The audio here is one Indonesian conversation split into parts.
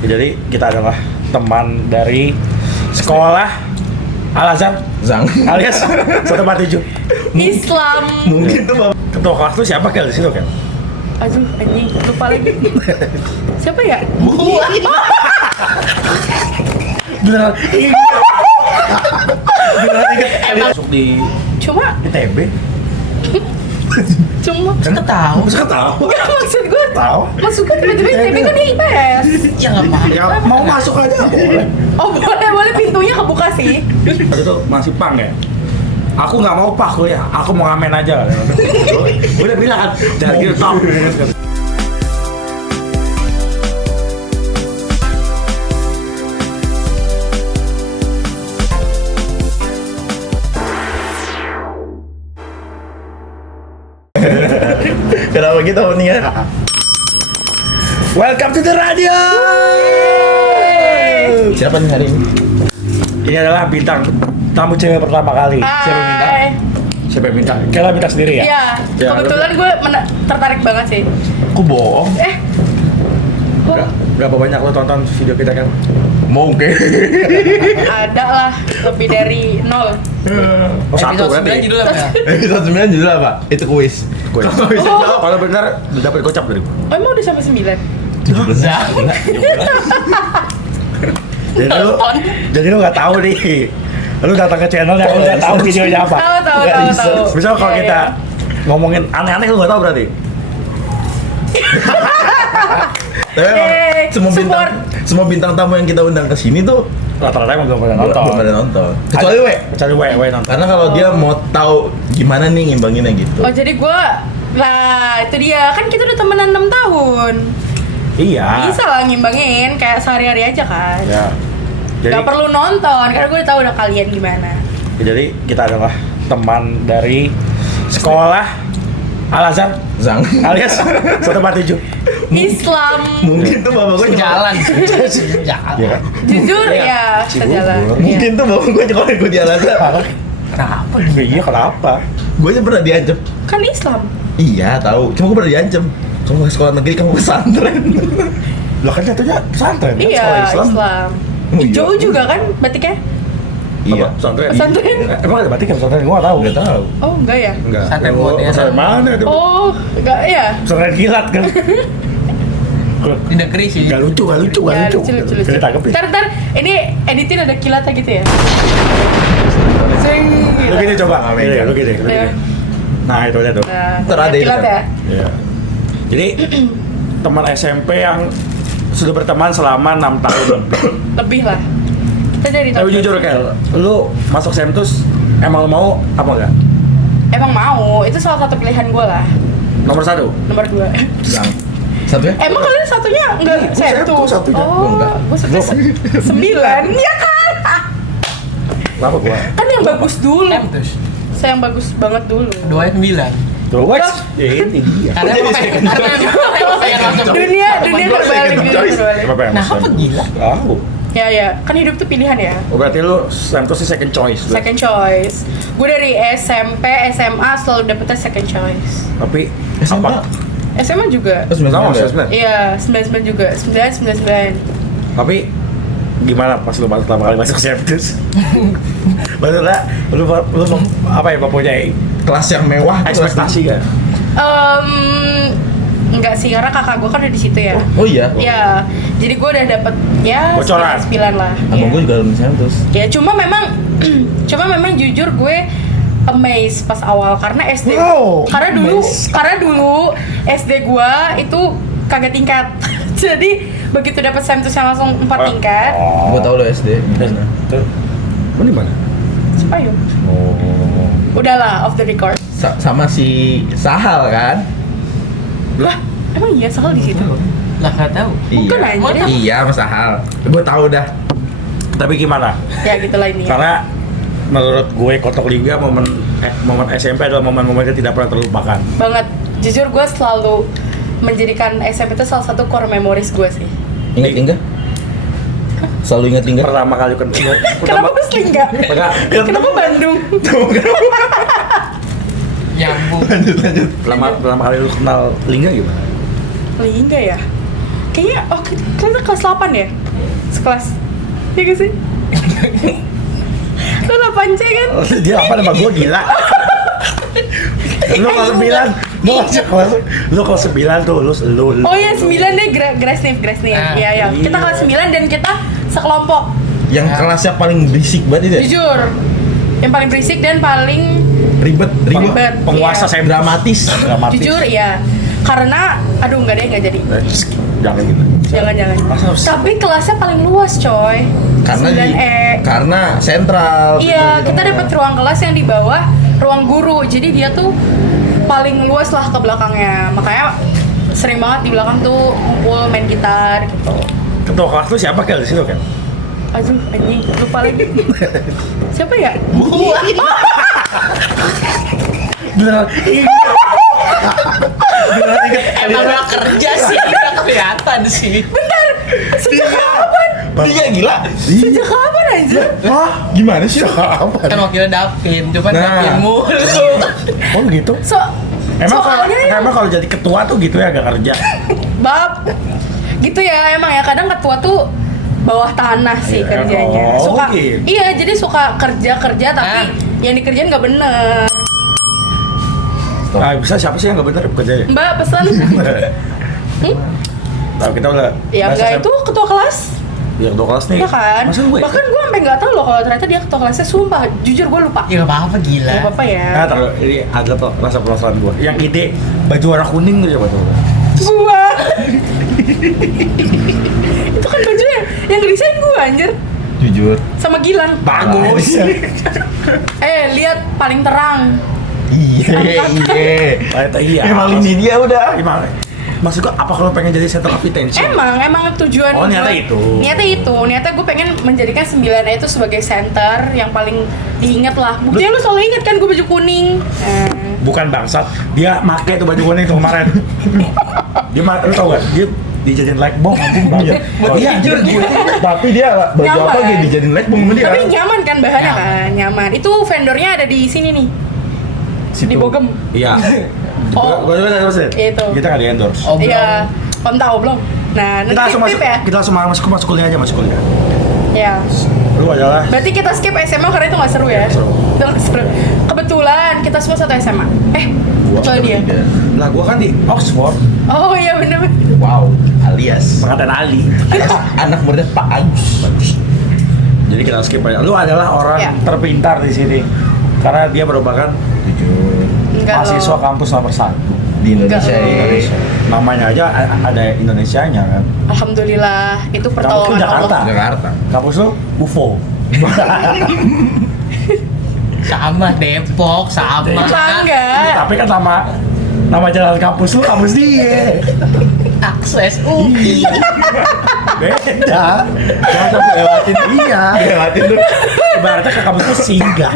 Jadi kita adalah teman dari sekolah Al-Azhar Zang alias 147. Islam. mungkin tuh bapak Ketua kelas tuh siapa Kel di situ kan? Aduh, anjing, lupa lagi. Siapa ya? Beneran inget. Beneran inget. Masuk di Cuma ITB. Kan tahu Masa tahu? Enggak, maksud gue Tahu? Maksud gue tiba-tiba ITB kan di IPS. ya nggak apa Ya mau masuk aja boleh. Oh boleh, pintunya kebuka sih. Waktu itu masih pang ya. Aku nggak mau pak kuliah, aku mau ngamen aja. Gue udah bilang kan, jangan gitu top. kenapa gitu nih ya Welcome to the radio. siapa nih hari ini Ini adalah bintang tamu cewek pertama kali. Siapa minta? Hai. Siapa yang minta? Kela minta sendiri ya? Iya, Ya, kebetulan gue tertarik banget sih. aku bohong Berapa banyak lo tonton video kita kan? mungkin Ada lah, lebih dari 0. Oh, satu berarti. judulnya apa ya? episode 9 judul apa itu kuis Gue. Oh. Kalau benar dapat gocap dari gue. Oh emang udah sampai 9? 17 Jadi lu nggak tahu nih. Lu datang ke channel yang lu nggak tahu videonya apa. Tahu. Misal kalau Iya, kita iya. ngomongin aneh-aneh lu nggak tahu berarti. tapi emang semua bintang tamu yang kita undang ke sini tuh Rata-rata emang belum pernah nonton. belum pada nonton kecuali we Kecuali we nonton. karena kalau dia mau tahu gimana nih ngimbanginnya gitu Oh jadi gue, lah itu dia, kan kita udah temenan 6 tahun. Iya. Bisa lah ngimbangin, kayak sehari-hari aja kan. Ya. Jadi, Gak perlu nonton, karena gue udah tahu udah kalian gimana. jadi kita adalah teman dari sekolah Al-Azhar Zang alias 147. Islam. mungkin tuh bapak gue Sejalan. Iya kan? Jujur ya, sejalan. mungkin tuh bapak gue kalau ikut di Al-Azhar Kenapa? Iya kenapa? gue aja pernah diancam Kan Islam. iya tahu cuma gue pernah diancam kamu ke sekolah negeri kamu pesantren Lo kan jatuhnya pesantren kan? Iya, Sekolah Islam. Oh, iya. Hijau juga kan batiknya? iya Apa? Pesantren. Pesantren. Emang ada batik ya pesantren? Gua nggak tahu. udah tahu Oh enggak ya? Enggak. Pesantren modern. Pesantren mana itu? Oh enggak ya? Pesantren kilat kan? Di negeri sih. Gak lucu. Ya, lucu. Ditangkep ya? Ntar, ini editin ada kilatnya gitu ya? Sing Lu gini coba, lu gini. Ya. Nah itu aja tuh. Nah, Ntar ada itu kilat kan? ya? Iya. Jadi teman SMP yang sudah berteman selama 6 tahun. Lebih lah. Kita dari Tapi jujur Kel, lu masuk Semtus emang mau apa enggak? Emang mau, itu salah satu pilihan gue lah. Nomor 1. Nomor 2. Zang satu ya Emang kalian satunya enggak Gua satu? satunya. Gua Oh, enggak. gue satu 9. Ya kan? Kenapa gua? Kan yang bagus dulu. Terus. Saya yang bagus banget dulu. 2-9. Tuh, what? Ya ini dia. Karena emang pengen langsung. Dunia terbalik. Apa yang Nah, apa gila? Tahu. Ya, kan hidup tuh pilihan ya. Oh berarti lu Semtus sih second choice. Second choice. Gue dari SMP, SMA selalu dapetnya second choice. Tapi SMA? apa? SMA juga. Oh, 99 Sama, ya? 99. Iya, 99 juga. 99. Tapi gimana pas lu pertama kali masuk Semtus? Maksudnya lu apa ya mempunyai kelas yang mewah tuh ekspektasi gak? Enggak sih, karena kakak gue kan udah di situ ya. oh iya Iya, jadi gue udah dapet ya Bocoran. 9 lah. abang Iya. gue juga alumni Semtus Ya cuma memang jujur gue amazed pas awal karena SD. Wow, Karena dulu SD gue itu kagak tingkat. Jadi begitu dapat Semtus yang langsung 4 tingkat, gue tau lo SD gimana Tuh. Lu di mana? Cipayung. Oh. Udahlah off the record. sama si Sahal kan Lah, emang iya Sahal di situ? Lah nggak tahu. Bukan iya anjir. iya mas Sahal gue tau dah Tapi gimana? Ya gitulah ini. Karena menurut gue Kotok Liga momen SMP adalah momen-momen yang tidak pernah terlupakan. Banget. Jujur gue selalu menjadikan SMP itu salah satu core memories gue sih. ingat Lingga selalu ingat Lingga Pertama kali ketemu. Kenapa gue Lingga? Kenapa Bandung? Nyambung. lanjut Pertama kali lu kenal Lingga gimana? Lingga ya? kayaknya kita kelas 8 ya? Sekelas. Iya gak sih? Lu 8C kan? Dia apa nama gue gila? Lu kelas 9, lu kelas 9 tuh, lu. Oh iya 9 deh, Grasnif. Ah, Iya ya. Kita kelas 9 dan kita sekelompok. Yang kelasnya paling berisik banget itu ya? Jujur. Yang paling berisik dan paling Ribet. Penguasa Iya. saya Dramatis. Jujur iya. Karena aduh enggak jadi. Jangan gitu. Jangan. Masa harus- Tapi kelasnya paling luas, coy. Karena 9E. karena sentral. Iya, kita dapat ruang kelas yang di bawah ruang guru. Jadi dia tuh paling luas lah ke belakangnya. Makanya sering banget di belakang tuh ngumpul main gitar gitu. Ketua kelas tuh siapa Kel di situ kan? Aduh, anjing, lupa lagi. Siapa ya? Beneran. Emang gak kerja sih, gak kelihatan sih. Sejak kapan? Dia gila. Sejak kapan anjir? Hah? Gimana sih? Apa? Kan wakilnya Davin, cuman Nah. Davin mulu. Oh gitu. Emang kalau jadi ketua tuh gitu ya agak kerja. Bab, gitu ya emang ya kadang ketua tuh bawah tanah sih Iya, kerjanya. oh, Suka, gitu. iya jadi suka kerja tapi yang dikerjain nggak bener. Nah, bisa siapa sih yang nggak bener kerjanya? Mbak pesan, Nah, kita udah. ya bahas enggak siapa? itu ketua kelas, Ya ketua kelas nih. ya kan? Masa gue? Bahkan gue sampai nggak tahu loh kalau ternyata dia ketua kelasnya. Sumpah, jujur gue lupa. Ya gak apa-apa gila. Gak apa-apa ya. Nah, taruh ini ada tuh rasa penasaran gue. Yang ide baju warna kuning tuh siapa tuh? Gua. Itu kan bajunya yang ngedesain gue anjir. Jujur. Sama Gilang. Bagus. Lihat paling terang. Iya. Iya. Emang ini dia udah. Gimana? Maksud gue, apa kalau pengen jadi center of attention? Emang tujuan Oh, niatnya gua- itu. Niatnya gue pengen menjadikan 9A itu sebagai center yang paling diingat lah. Buktinya lu selalu ingat kan gue baju kuning. Bukan bangsat, dia make tuh baju kuning tuh kemarin. Lu tau gak? Dia dijadiin like bomb anjing banget. Oh iya, Jujur anjing. gue. Tapi dia baju Nyaman. apa gitu dijadiin like bom dia. Tapi nyaman kan bahannya kan, nyaman. Itu vendornya ada di sini nih, di Bogem. Iya. Oh. Gua juga terus deh. Itu. Kita nggak di endorse. Oh, belum. Iya, om tahu belum? Nah, Kita langsung masuk. ya. Kita langsung masuk kuliah aja, masuk kuliah. Ya. Lu adalah. Berarti kita skip SMA karena itu nggak seru ya? Seru. Itu nggak seru. Kebetulan kita semua satu SMA. Kecuali dia. Lah gua kan di Oxford, Oh iya bener. Wow, alias pengadilan Ali. anak muda Pak Agus. Jadi kita skip aja. Lu adalah orang Ya. terpintar di sini. Karena dia merupakan Jujur. Enggak mahasiswa loh. kampus nomor 1 Di Indonesia. Enggak. Di Indonesia. Namanya aja ada Indonesianya kan. Alhamdulillah itu Kampus pertolongan lu Jakarta. Allah. Jakarta. Kampus lu UFO. Sama Depok, sama. Tetangga. Tapi kan nama jalan kampus lu kampus dia. Akses UI. Beda. Jangan sampai lewatin dia. Lewatin tuh. Ibaratnya ke kampus lu singgah.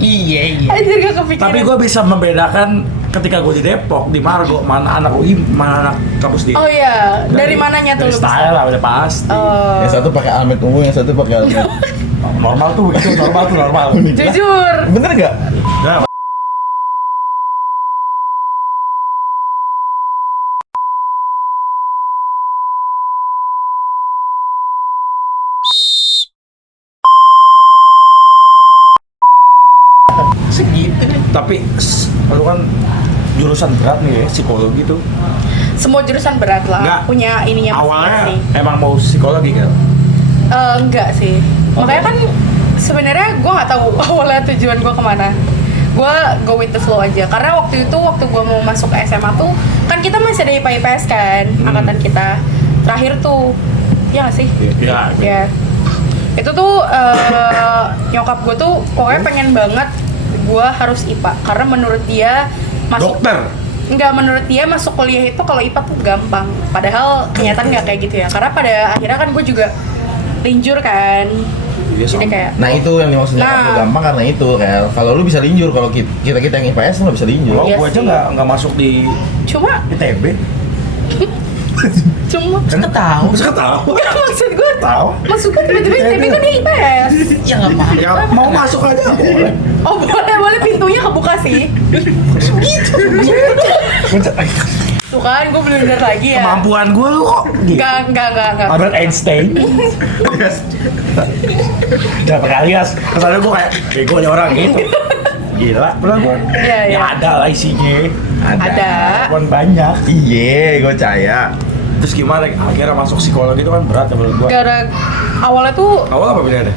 Iya. Anjir gak kepikiran. Tapi gue bisa membedakan ketika gue di Depok, di Margo, mana anak UI, mana anak kampus dia. Oh iya, dari mananya tuh Dari lu style bisa? lah, udah pasti. Oh. Yang satu pakai almet ungu, yang satu pakai almet. Normal tuh, itu normal. Jujur. Bener nggak? Nah, Segitu nih. tapi lu kan jurusan berat nih ya, psikologi tuh. Semua jurusan berat lah. Enggak. Punya ininya Awalnya masing-masing. emang mau psikologi kan? Enggak sih. Makanya kan sebenarnya gue nggak tahu awalnya tujuan gue kemana. Gue go with the flow aja. Karena waktu gue mau masuk SMA tuh kan kita masih ada IPA IPS kan, angkatan kita. Terakhir tuh, ya nggak sih? Iya. Ya. Itu tuh nyokap gue tuh pokoknya pengen banget gue harus IPA karena menurut dia masuk Dokter. Enggak, menurut dia masuk kuliah itu kalau IPA tuh gampang. Padahal kenyataan nggak kayak gitu ya. Karena pada akhirnya kan gue juga linjur kan. Iya, Jadi sama. kayak Nah itu yang dimaksudnya Nah. kamu gampang karena itu kayak kalau lu bisa linjur, kalau kita yang IPS lu nggak bisa linjur. Oh, Iya gue aja sih. nggak masuk di cuma ITB. Kan tahu. Terus ketawa. Enggak, maksud gue Tahu? maksud gue tiba-tiba ITB kan di IPS. Ya nggak apa. Ya mau masuk aja boleh. Oh boleh, pintunya kebuka sih. Tuh kan, gue bener-bener lagi ya. Kemampuan gue lu kok gitu. Enggak. Albert Einstein. Berapa kali ya? Kesannya gue kayak bego nih orang gitu. Gila, pernah gue. Iya. Ya ada lah isinya. Ada. Pun banyak. Iya, gue percaya. Terus gimana? Akhirnya masuk psikologi itu kan berat ya menurut gue. Gara awalnya tuh Awal apa pilihannya?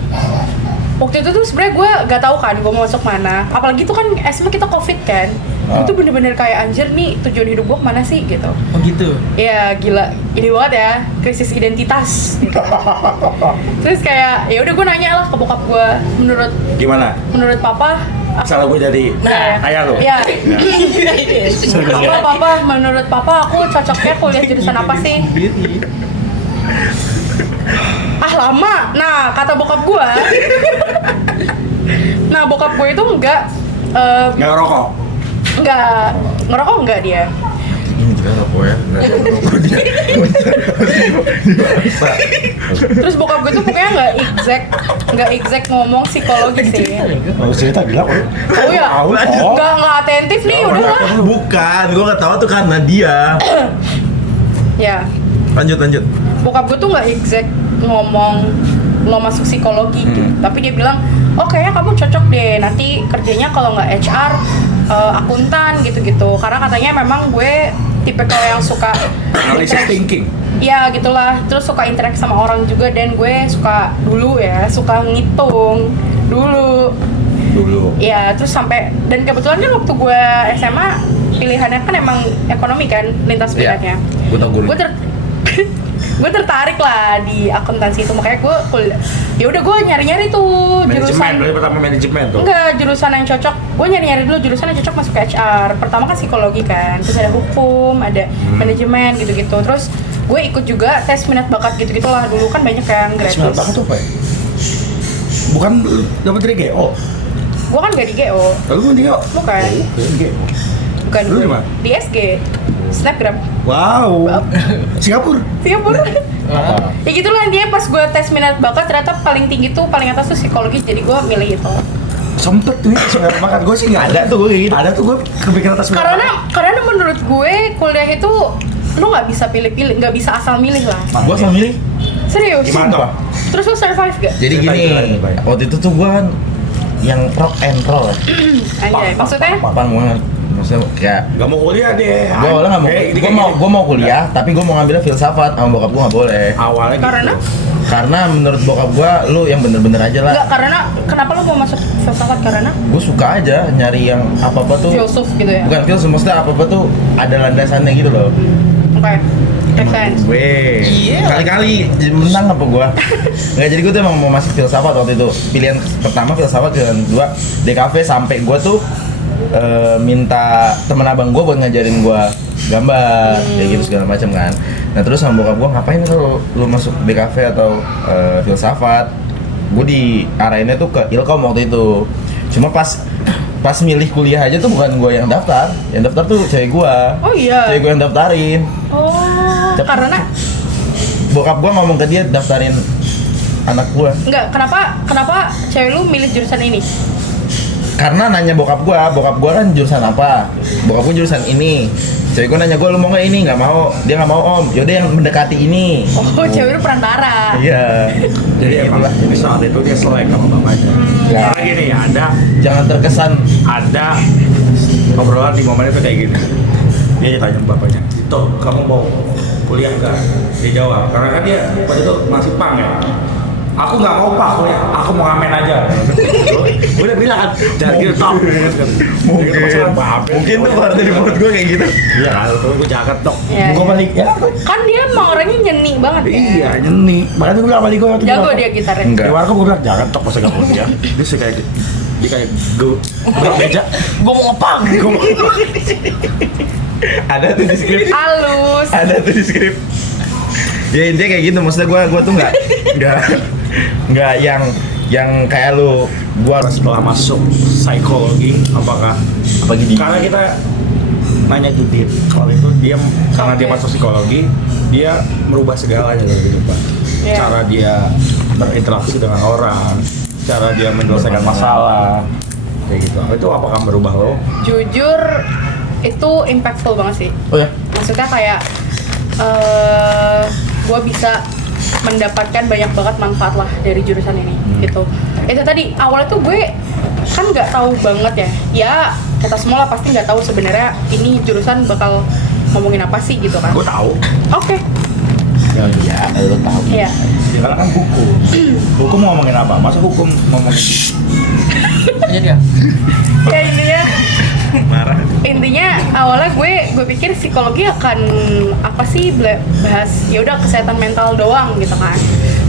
waktu itu tuh sebenarnya gue gak tahu kan gue mau masuk mana. Apalagi tuh kan SMA kita COVID kan. Gue tuh bener-bener kayak anjir nih tujuan hidup gue kemana sih gitu. Oh gitu. Ya gila, ini banget ya, krisis identitas gitu. Terus kayak ya udah gue nanya lah ke bokap gue, Gimana? menurut papa Salah gue jadi kayak lu. ya papa menurut papa aku cocoknya kuliah jurusan apa sih? Lama. Nah, kata bokap gue nah bokap gue itu enggak Nggak ngerokok? ngerokok enggak dia. Ini juga rokok ya. Rokok dia. Terus bokap gue tuh pokoknya nggak exact ngomong psikologi sih. Oh, cerita gila kok. Oh ya, Oh. nggak atentif nih, udahlah. Bukan, gue nggak tahu tuh karena dia. Ya, Lanjut. bokap gue tuh nggak exact ngomong lo masuk psikologi gitu. Tapi dia bilang, oh kayaknya kamu cocok deh nanti kerjanya kalau nggak HR, akuntan gitu-gitu. Karena katanya memang gue tipe kalau yang suka Analysis thinking. ya gitulah, terus suka interaksi sama orang juga, dan gue suka ngitung dulu ya. Terus sampai, dan kebetulan kan waktu gue SMA pilihannya kan emang ekonomi kan, lintas minatnya. Gue tau guru. Gue tertarik lah di akuntansi itu, makanya gue ya udah gue nyari tuh Manajemen, jurusan. berarti pertama manajemen tuh. Enggak, jurusan yang cocok. Gue nyari dulu jurusan yang cocok masuk ke HR. Pertama kan psikologi kan, terus ada hukum, ada manajemen gitu-gitu. Terus gue ikut juga tes minat bakat gitu-gitu lah. Dulu kan banyak yang gratis. Sebenarnya bakat tuh apa ya? Bukan dapat dari GO. Gue kan gak di GO, Lalu lu di GO? bukan. GO. Bukan Lu di gue. mana? Di SG. Snapgram. Wow. Singapura. Singapura. Ya gitulah intinya, pas gue tes minat bakat ternyata paling tinggi tuh, paling atas tuh psikologi, jadi gue milih itu. Sempet tuh ya, sebenarnya bakat gue sih nggak ada tuh gue gitu. Ada tuh gue kepikiran atas Karena menurut gue kuliah itu lu nggak bisa pilih-pilih, nggak bisa asal milih lah. Gue sama milih. Serius? Gimana tuh? Terus lu survive gak? Jadi Ceritain, gini, ceritain. waktu itu tuh gue kan yang rock and roll ya. Anjay, maksudnya? Apaan banget. Maksudnya kayak Gak mau kuliah deh. gue awalnya nggak mau, gue mau kuliah, tapi gue mau ngambilnya filsafat, sama bokap gue nggak boleh. Awalnya gitu. Karena? Karena menurut bokap gue, lu yang bener-bener aja lah. Enggak, karena kenapa lu mau masuk filsafat? Karena Gue suka aja nyari yang apa-apa tuh. filsuf gitu ya? Bukan filsuf, maksudnya apa-apa tuh ada landasannya gitu loh. Oke, make sense. Gue kali-kali jadi menang apa gue? Nggak, jadi gue tuh emang mau masuk filsafat waktu itu. Pilihan pertama filsafat, pilihan kedua DKV, sampai gue tuh minta temen abang gue buat ngajarin gue gambar, kayak gitu segala macam kan. Nah terus sama bokap gue, ngapain kalau lu masuk DKV atau filsafat? Gue diarahinnya tuh ke Ilkom waktu itu. Cuma pas milih kuliah aja tuh bukan gue yang daftar tuh cewek gue. Oh iya? Cewek gue yang daftarin. Oh, Tapi- karena? Bokap gue ngomong ke dia daftarin anak gue. Enggak, kenapa cewek lu milih jurusan ini? Karena nanya bokap gue kan jurusan apa? Bokap gue jurusan ini. Cewek gue nanya gue, lu mau nggak ini? Nggak mau. Dia nggak mau, om. Yaudah yang mendekati ini. Oh, cewek lu perantara. Iya. Jadi emang di saat itu dia selek sama bapaknya. Ya. Karena gini ya, Jangan terkesan. ada obrolan di momen itu kayak gini. Dia ditanya sama bapaknya, "Tito, kamu mau kuliah nggak?" Dia jawab, karena kan dia waktu itu masih pang ya. Aku nggak mau pak kuliah, aku mau ngamen aja. Gue udah bilang kan, jangan gitu top. Mungkin tuh keluar dari mulut gue kayak gitu. Iya, kalau gue jaket dok. Iya, Gue iya. balik ya. Kan dia emang orangnya nyeni banget ya. Iya, nyeni. Makanya gue bilang balik gue waktu Jago itu. dia gitarnya. Enggak. Di warkop gue bilang jangan tok masa gak kuliah. Dia kayak gue meja. Gue mau ngepang. Ada tuh di skrip. Halus. Ada tuh di skrip. Ya intinya kayak gitu, maksudnya gue tuh nggak yang kayak lu. Gue Setelah masuk psikologi, apakah apa gini? karena kita nanya Judit soal itu, dia karena dia Oke. masuk psikologi, dia merubah segalanya dalam kehidupan. Iya. Cara dia berinteraksi dengan orang, cara dia menyelesaikan masalah, kayak gitu. Itu apakah merubah lo? Jujur itu impactful banget sih. Oh ya? Maksudnya kayak gue bisa mendapatkan banyak banget manfaat lah dari jurusan ini gitu. Itu tadi awalnya tuh gue kan nggak tahu banget ya kita semua lah pasti nggak tahu sebenarnya ini jurusan bakal ngomongin apa sih gitu kan. Gue tahu. Oke. Ya, lu tahu. Iya. Ya karena kan hukum. Hukum mau ngomongin apa? Masa hukum ngomongin Aja dia. Ya intinya marah? intinya awalnya gue pikir psikologi akan apa sih bahas ya udah kesehatan mental doang gitu kan.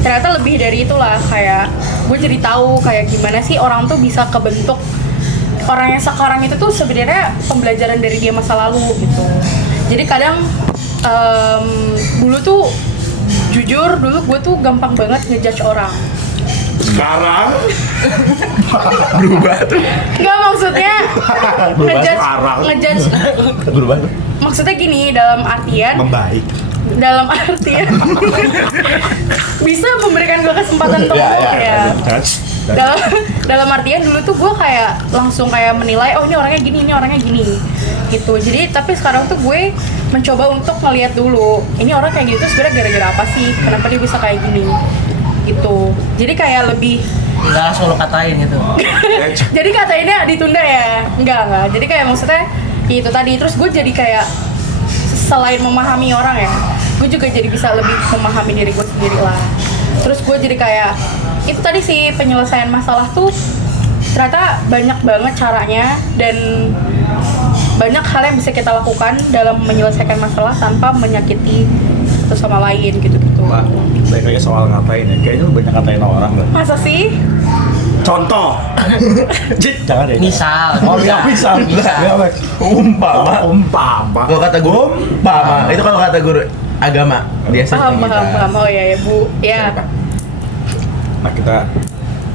Ternyata lebih dari itulah, kayak gue jadi tahu kayak gimana sih orang tuh bisa kebentuk orang yang sekarang itu tuh sebenarnya pembelajaran dari dia masa lalu gitu. Jadi kadang dulu tuh jujur dulu gue tuh gampang banget ngejudge orang. Sekarang Berubah tuh. Nggak, maksudnya sekarang. ngejudge Berubah tuh. maksudnya gini, dalam artian membaik. bisa memberikan gue kesempatan untuk Ya, ngomong ya. Judge. dalam artian dulu tuh gue kayak langsung kayak menilai oh ini orangnya gini gitu. Jadi tapi sekarang tuh gue mencoba untuk ngelihat dulu ini orang kayak gitu sebenarnya gara-gara apa sih, kenapa dia bisa kayak gini gitu. Jadi kayak lebih Enggak langsung lo katain gitu. jadi katainnya ditunda ya, enggak, jadi kayak maksudnya ya itu tadi. Terus gue jadi kayak selain memahami orang ya, gue juga jadi bisa lebih memahami diri gue sendiri lah. Terus gue jadi kayak itu tadi sih, penyelesaian masalah tuh ternyata banyak banget caranya dan banyak hal yang bisa kita lakukan dalam menyelesaikan masalah tanpa menyakiti satu sama lain gitu-gitu. Wah, baik lagi soal ngatain ya. Kayaknya lu banyak ngatain orang nggak? Masa sih? Contoh. Jit, jangan deh. Misal. Oh iya, misal. Enggak, Max. Umpama. Umpama. Kalau kata guru, umpama. Itu kalau kata guru agama biasanya. Paham. Oh ya Bu. Ya. Nah, kita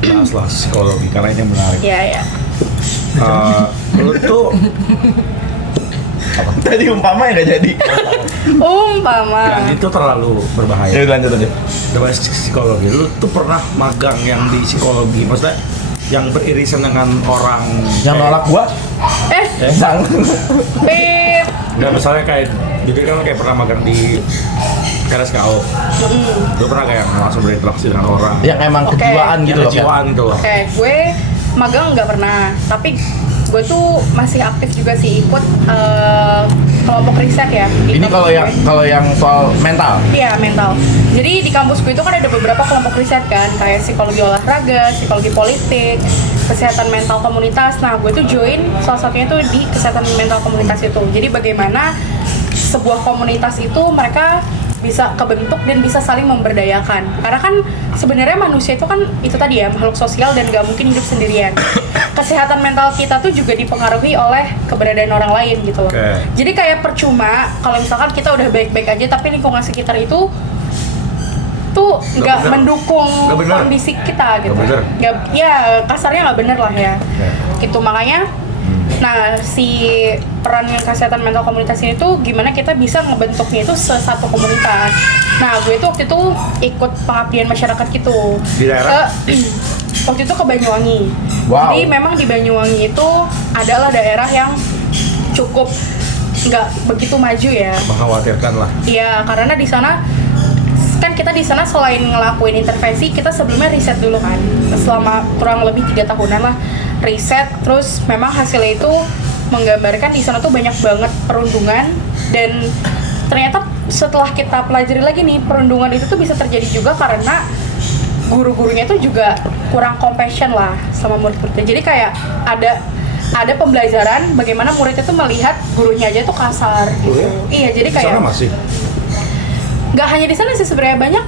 bahaslah psikologi karena ini menarik. Ya. Lu tuh Tadi umpama ya nggak jadi. Umpama. yang itu terlalu berbahaya. Ya lanjut aja. Dalam psikologi, lu tuh pernah magang yang di psikologi, maksudnya yang beririsan dengan orang Yang nolak gua, sang. Pip. nggak, misalnya kayak jadi kan lu kayak pernah magang di RSKO. Lu pernah kayak langsung berinteraksi dengan orang Yang emang Oke. kejiwaan gitu loh. kejiwaan gitu loh. Oke, gue magang nggak pernah, tapi gue tuh masih aktif juga sih ikut kelompok riset ya. di Ini kampus kalau gue. yang soal mental. Iya, mental. Jadi di kampus gue itu kan ada beberapa kelompok riset kan, kayak psikologi olahraga, psikologi politik, kesehatan mental komunitas. Nah, gue tuh join salah satunya tuh di kesehatan mental komunitas itu. Jadi bagaimana sebuah komunitas itu mereka bisa kebentuk dan bisa saling memberdayakan. Karena kan sebenarnya manusia itu kan itu tadi ya, makhluk sosial dan gak mungkin hidup sendirian. Kesehatan mental kita tuh juga dipengaruhi oleh keberadaan orang lain gitu loh. Oke. Jadi kayak percuma kalau misalkan kita udah baik-baik aja tapi lingkungan sekitar itu tuh nggak bener. mendukung Nggak bener. kondisi kita gitu. Nggak bener. Ya kasarnya nggak bener lah ya. Ya. Gitu makanya. Nah, si peran kesehatan mental komunitas ini tuh gimana kita bisa ngebentuknya itu satu komunitas. Nah, gue tuh waktu itu ikut pengabdian masyarakat gitu. Di daerah? Waktu itu ke Banyuwangi. Wow. Jadi memang di Banyuwangi itu adalah daerah yang cukup nggak begitu maju ya. Mengkhawatirkan lah. Iya, karena di sana kan kita di sana selain ngelakuin intervensi, kita sebelumnya riset dulu kan. Selama kurang lebih 3 tahunan lah riset, terus memang hasilnya itu menggambarkan di sana tuh banyak banget perundungan, dan ternyata setelah kita pelajari lagi nih, perundungan itu tuh bisa terjadi juga karena guru-gurunya itu juga kurang compassion lah sama murid-muridnya. Jadi kayak ada pembelajaran bagaimana murid itu melihat gurunya aja tuh kasar gitu. Oh ya? Iya, jadi Di kayak sana masih. nggak hanya di sana sih, sebenarnya banyak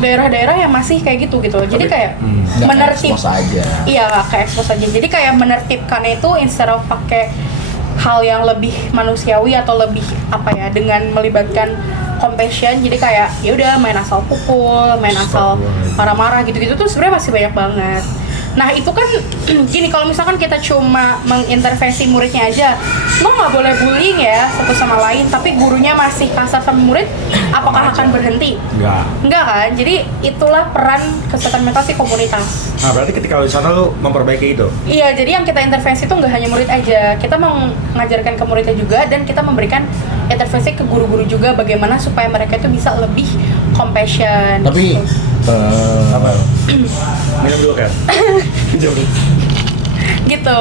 daerah-daerah yang masih kayak gitu loh. Jadi Tapi- kayak Nggak menertib, expose aja. iya kayak expose aja. Jadi kayak menertibkan itu instead of pakai hal yang lebih manusiawi atau lebih apa ya, dengan melibatkan compassion. Jadi kayak ya udah main asal pukul, main asal marah-marah gitu-gitu tuh sebenarnya masih banyak banget. Nah itu kan gini, kalau misalkan kita cuma mengintervensi muridnya aja, lo nggak boleh bullying ya satu sama lain, tapi gurunya masih kasar sama murid, apakah akan berhenti? Enggak kan? Jadi itulah peran kesehatan mental si komunitas. Nah berarti ketika lo di sana lo memperbaiki itu. Iya, jadi yang kita intervensi itu nggak hanya murid aja, kita mengajarkan ke muridnya juga, dan kita memberikan intervensi ke guru-guru juga bagaimana supaya mereka itu bisa lebih compassion. Tapi Apa? Minum dulu kan? Gitu.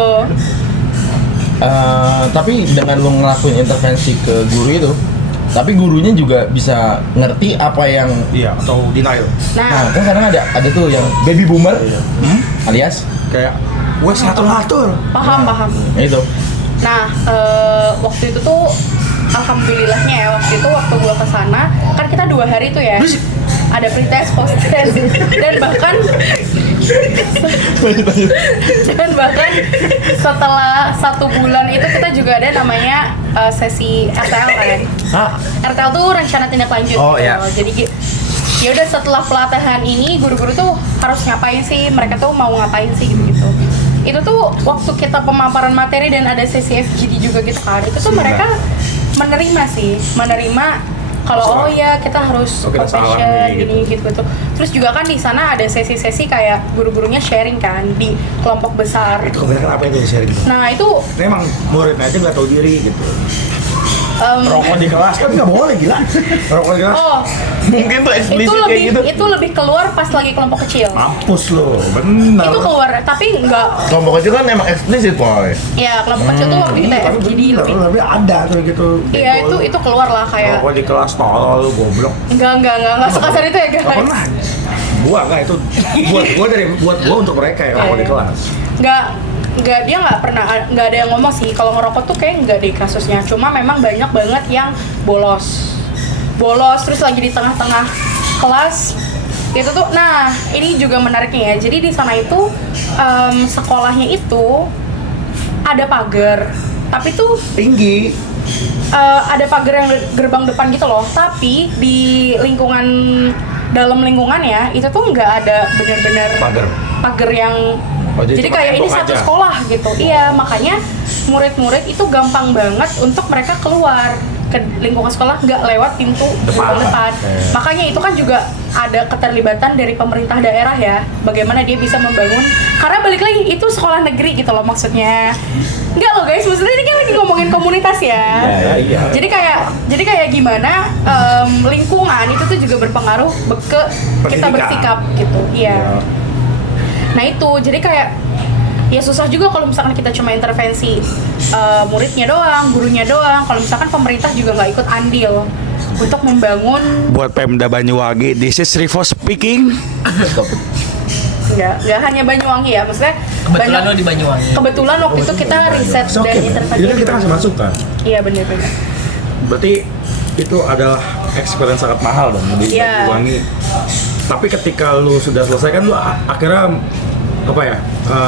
Tapi dengan lu ngelakuin intervensi ke guru itu, tapi gurunya juga bisa ngerti apa yang Iya, atau denial. nah kan kadang ada tuh yang baby boomer alias Kayak, wes ngatur-ngatur. Paham. itu. Nah, waktu itu tuh alhamdulillahnya ya, waktu gua kesana kan kita 2 hari tuh ya, ada pretest, post test, dan bahkan setelah 1 bulan itu kita juga ada namanya sesi RTL kan. RTL tuh rencana tindak lanjut. Oh, gitu. iya. Jadi ya udah, setelah pelatihan ini guru-guru tuh harus ngapain sih, mereka tuh mau ngapain sih gitu. Itu tuh waktu kita pemaparan materi dan ada sesi FGD juga gitu kan, itu tuh mereka menerima kalau oh ya kita harus kita salah compassion nih, gini gitu. Terus juga kan di sana ada sesi-sesi kayak guru-gurunya sharing kan di kelompok besar. Itu kebanyakan apa yang dia sharing? Nah itu Ini emang muridnya aja nggak tahu diri gitu. Rokok di kelas kan nggak boleh, gila. Rokok di kelas. oh Mungkin tuh eksplisit kayak gitu. itu lebih keluar pas lagi kelompok kecil. Mampus lo, bener. Itu keluar, tapi nggak. Kelompok kecil kan emang eksplisit boy. Ya kelompok kecil tuh waktu kita Tapi FGD bener, lebih. tapi ada tuh gitu. Iya itu keluar lah kayak. Rokok di kelas tolol lu, goblok. Enggak sekasar itu ya guys. Gak pernah. Gua enggak, itu buat gua untuk mereka yang rokok di kelas. Nggak, dia nggak ada yang ngomong sih kalau ngerokok tuh kayak nggak deh kasusnya, cuma memang banyak banget yang bolos terus lagi di tengah-tengah kelas itu tuh. Nah ini juga menariknya ya, jadi di sana itu sekolahnya itu ada pagar, tapi tuh Tinggi. ada pagar yang gerbang depan gitu loh, tapi di dalam lingkungannya itu tuh nggak ada benar-benar pagar yang jadi kayak ini satu aja. sekolah gitu. Iya, makanya murid-murid itu gampang banget untuk mereka keluar ke lingkungan sekolah nggak lewat pintu gerbang depan. Makanya itu kan juga ada keterlibatan dari pemerintah daerah ya, bagaimana dia bisa membangun, karena balik lagi itu sekolah negeri gitu loh maksudnya. Enggak loh guys, maksudnya ini kan lagi ngomongin komunitas ya. Iya. Jadi kayak gimana lingkungan itu tuh juga berpengaruh ke kita Pendidikan. bersikap gitu. Iya. Nah itu, jadi kayak ya susah juga kalau misalkan kita cuma intervensi muridnya doang, gurunya doang. Kalau misalkan pemerintah juga nggak ikut andil untuk membangun. Buat Pemda Banyuwangi, this is Rivo speaking. Nggak hanya Banyuwangi ya, maksudnya Kebetulan lo di Banyuwangi. kebetulan waktu itu kita riset dan intervensi. Ini kan kita kasih masukan. Iya benar-benar. Berarti itu adalah experience sangat mahal dong di Iya. Banyuwangi. Tapi ketika lu sudah selesai kan lu akhirnya apa ya,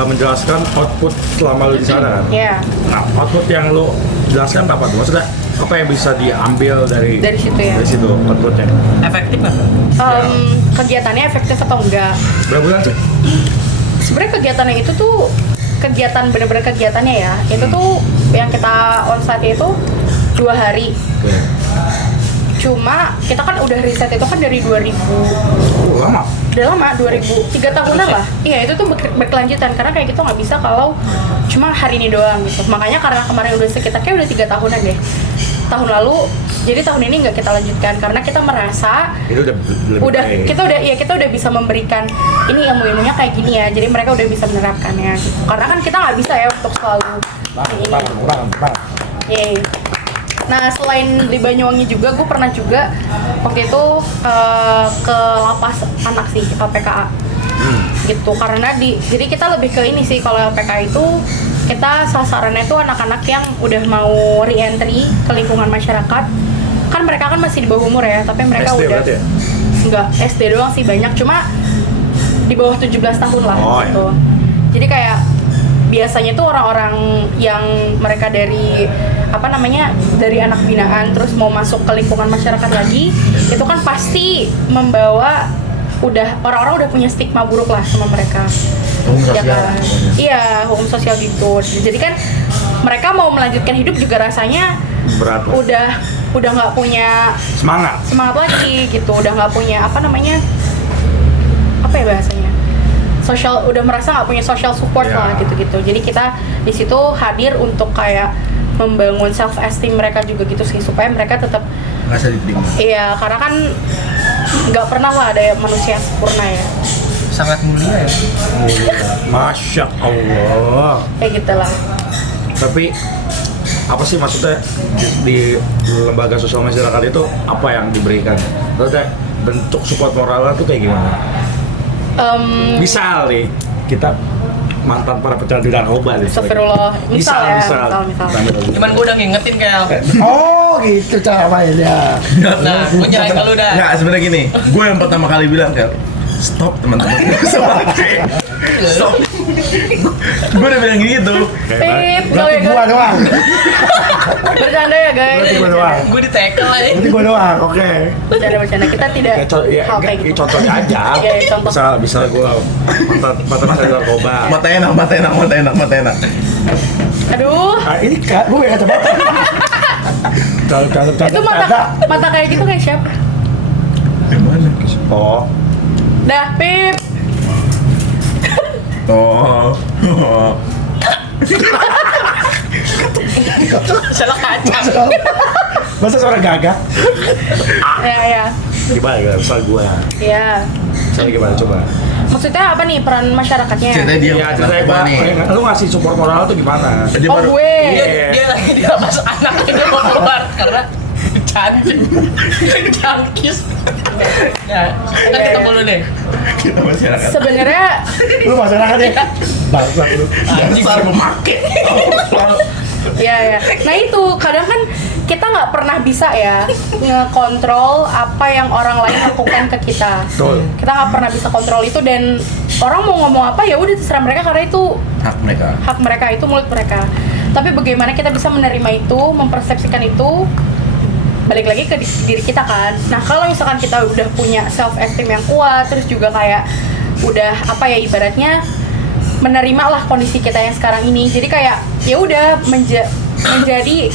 menjelaskan output selama lu di sana kan? Iya. Nah, output yang lu jelaskan apa tuh? Maksudnya apa yang bisa diambil dari Dari situ ya? Dari situ outputnya. Efektif nggak? Kegiatannya efektif atau enggak? Berapa bulan sih? Sebenarnya kegiatannya itu tuh bener-bener kegiatannya ya. Itu tuh yang kita onsite itu 2 hari. Oke. Cuma kita kan udah riset itu kan dari 2000. Lama. Udah lama, 3 tahunan lah. Iya, itu tuh berkelanjutan karena kayak gitu nggak bisa kalau cuma hari ini doang gitu. Makanya karena kemarin udah sekitar kayak udah 3 tahunan deh. Tahun lalu, jadi tahun ini nggak kita lanjutkan karena kita merasa Itu udah lebih baik. kita udah bisa memberikan ini ilmunya kayak gini ya. Jadi mereka udah bisa menerapkannya gitu. Karena kan kita nggak bisa ya untuk selalu ini. Yeay. Nah selain di Banyuwangi juga, gue pernah juga waktu itu ke lapas anak sih, LPKA gitu. Karena jadi kita lebih ke ini sih, kalau LPKA itu kita sasarannya tuh anak-anak yang udah mau re-entry ke lingkungan masyarakat. Kan mereka kan masih di bawah umur ya, tapi mereka SD udah berarti ya? Enggak, SD doang sih banyak, cuma di bawah 17 tahun lah gitu. Iya. Jadi kayak biasanya tuh orang-orang yang mereka dari dari anak binaan terus mau masuk ke lingkungan masyarakat lagi, itu kan pasti membawa orang-orang udah punya stigma buruk lah sama mereka. Hukum ya sosial. kan? Iya, hukum sosial gitu. Jadi kan mereka mau melanjutkan hidup juga rasanya Berat lah. udah nggak punya Semangat. semangat lagi gitu, udah nggak punya apa ya bahasanya, udah merasa nggak punya social support Ya. lah gitu-gitu. Jadi kita di situ hadir untuk kayak membangun self esteem mereka juga gitu sih, supaya mereka tetap Nggak bisa diterima. iya, karena kan nggak pernah lah ada manusia yang sempurna ya, Sangat mulia ya. Masya Allah. kayak gitulah. Tapi apa sih maksudnya di lembaga sosial masyarakat itu apa yang diberikan? Maksudnya bentuk support moralnya tuh kayak gimana? Misal nih kita mantan para pecandu narkoba nih. Astagfirullah, misal ya, misal. Cuman gue udah ngingetin kayak. Oh gitu cara mainnya. Nah, gue nyalain ke lu dah. Nggak, sebenarnya gini, gue yang pertama kali bilang kayak stop teman-teman. Stop. Gue udah bilang gitu. Pip, Berarti gua doang. bercanda ya guys. Berarti gua doang. Gue di tackle aja. Berarti gua doang. Oke. Bercanda, kita tidak hal kayak gitu. Contohnya aja. Iya, contoh. Misal gue mantan pecandu narkoba. Mata enak. Aduh, Nah, ini gua yang kacamata. Kalau itu mata kayak gitu kayak siapa? Yang mana? Oh, Dah, Pip. Oh. Salah kacang. Masa suara gagak? Ya. gimana? Misal gue. Ya. Misal gimana coba? Maksudnya apa nih peran masyarakatnya? Ceritanya dia Iya, ceritanya narkoba nih. lu ngasih support moral tuh gimana? Dia Oh, baru- gue. Dia lagi dia masuk anaknya dia mau keluar karena cantik, jangkis. Ya, kan ketemu lu deh. kita masyarakat. Sebenarnya Lu masyarakat ya? Bangsa lu. Dasar pemakai. ya. Nah itu kadang kan kita nggak pernah bisa ya ngekontrol apa yang orang lain lakukan ke kita. Betul. Kita nggak pernah bisa kontrol itu, dan orang mau ngomong apa ya udah terserah mereka, karena itu Hak mereka. hak mereka, itu mulut mereka. Tapi bagaimana kita bisa menerima itu, mempersepsikan itu, balik lagi ke diri kita kan. Nah kalau misalkan kita udah punya self esteem yang kuat, terus juga kayak udah apa ya ibaratnya menerima lah kondisi kita yang sekarang ini. Jadi kayak ya udah menjadi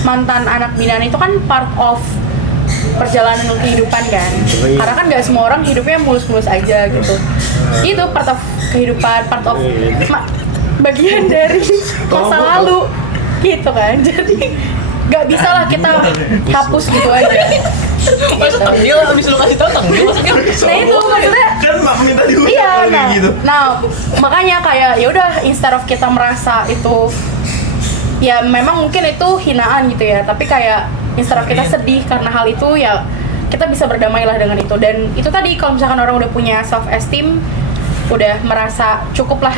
mantan anak binaan itu kan part of perjalanan kehidupan kan. Karena kan nggak semua orang hidupnya mulus-mulus aja gitu. Itu part of kehidupan, part of bagian dari masa lalu gitu kan. Jadi nggak bisa lah kita hapus gitu aja. Masa tengil abis lu kasih tau tengil maksudnya. Nah itu maksudnya Kan mak minta diulang iya, kayak gitu. nah makanya kayak ya udah, instead of kita merasa itu ya memang mungkin itu hinaan gitu ya, tapi kayak instead of kita sedih karena hal itu, ya kita bisa berdamailah dengan itu. Dan itu tadi, kalau misalkan orang udah punya self esteem, udah merasa cukup lah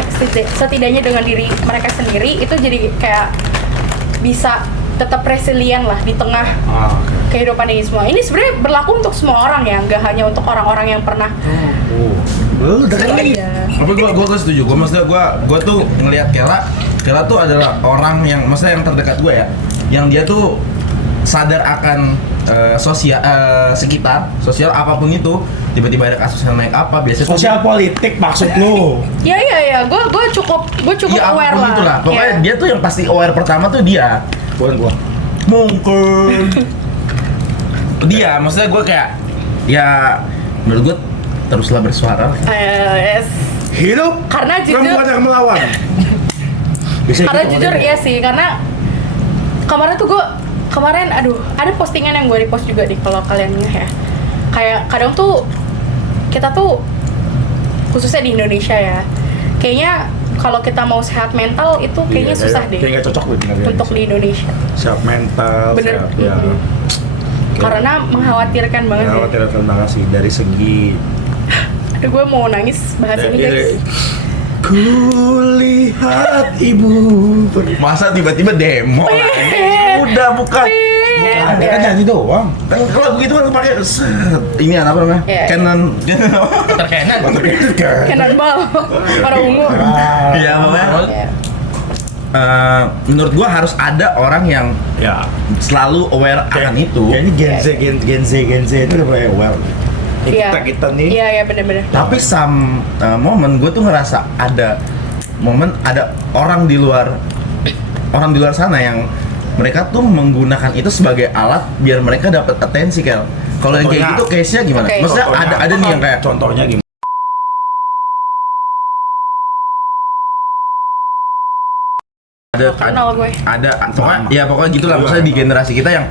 setidaknya dengan diri mereka sendiri, itu jadi kayak bisa tetap resilient lah di tengah kehidupan ini semua. Ini sebenarnya berlaku untuk semua orang ya, nggak hanya untuk orang-orang yang pernah. Lu udah Iya. Tapi gue setuju. Gue maksudnya gue tuh ngelihat Kela tuh adalah orang yang maksudnya yang terdekat gue ya, yang dia tuh sadar akan sekitar, sosial apapun itu. Tiba-tiba ada kasus yang naik apa, biasanya tuh sosial politik maksud lu. Ya, gue cukup iya aware apapun lah. itulah. Pokoknya Iya. dia tuh yang pasti aware pertama tuh dia. Bukan gua. Mungkin dia, maksudnya gue kayak ya menurut gue teruslah bersuara. Yes. Hidup Karena jujur, perempuan yang melawan. karena jujur ya sih, karena kemarin aduh, ada postingan yang gue repost juga nih kalau kalian ngeh ya. Kayak kadang tuh kita tuh khususnya di Indonesia ya, kayaknya kalau kita mau sehat mental itu kayaknya susah deh Kayak nggak cocok untuk di Indonesia. Sehat mental, Bener. sehat ya. Karena mengkhawatirkan banget ya. Khawatirkan banget sih dari segi Aduh, gue mau nangis bahas ini guys. Kulihat ibu. Masa tiba-tiba demo? Udah bukan. Ada kan nyanyi doang. Kan kalau begitu kan pakai ini apa namanya? Iya. Canon. Terkenan. Cannonball warna ungu. Iya pokoknya. Ya. Menurut gua harus ada orang yang ya selalu aware akan itu. Kayaknya Gen Z itu udah mulai aware. kita nih. Iya benar-benar. Tapi momen gue tuh ngerasa ada momen ada orang di luar sana yang mereka tuh menggunakan itu sebagai alat biar mereka dapat atensi, Kel. Kalau yang kayak Contohnya? gitu case-nya gimana? Oke. Maksudnya Contohnya ada nih apa? yang kayak Contohnya gimana? Nggak kenal gue. ada pokoknya gitulah, maksudnya di generasi kita yang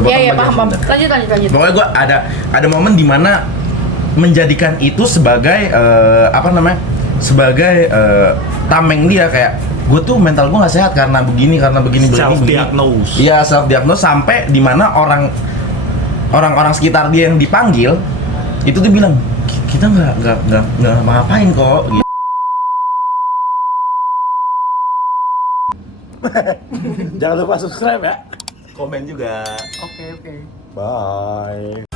Iya paham. Lanjut. Pokoknya gue ada momen dimana menjadikan itu sebagai sebagai tameng dia, kayak gue tuh mental gue nggak sehat karena begini. Self diagnose. Iya, self diagnose, sampai dimana orang-orang sekitar dia yang dipanggil itu tuh bilang kita nggak ngapain kok gitu. Jangan lupa subscribe ya. Komen juga. Oke. Bye.